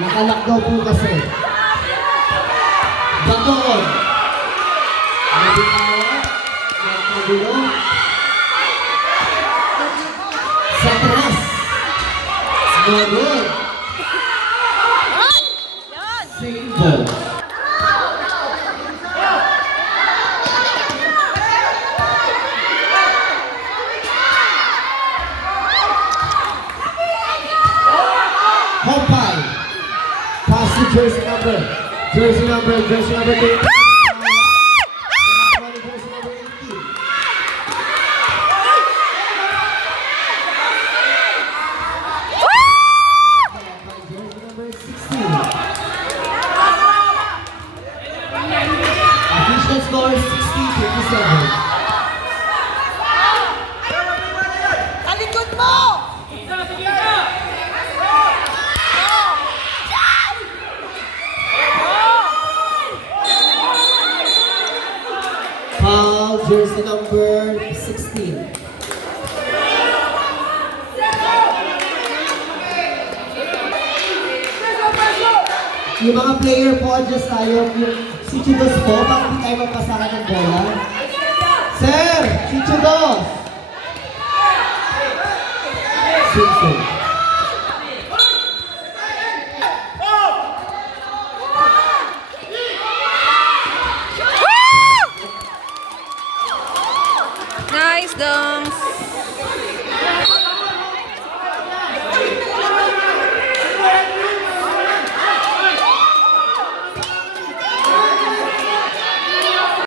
Nakalak daw po kasi. Baton. Nabitawa. Nakagulo. Sa tres. Small. Same ball. Hompay. Pass to jersey number 2. Jersey number 2. Jersey number 18. Jersey number 16. Official score 60-57. Talikod mo! Foul, jersey number 16. Yung mga player po, adjust tayo. Yung si Chudos po, para hindi tayo magpasakan ng bola. Sir! Si Chudos! Simpson. Nice dunks!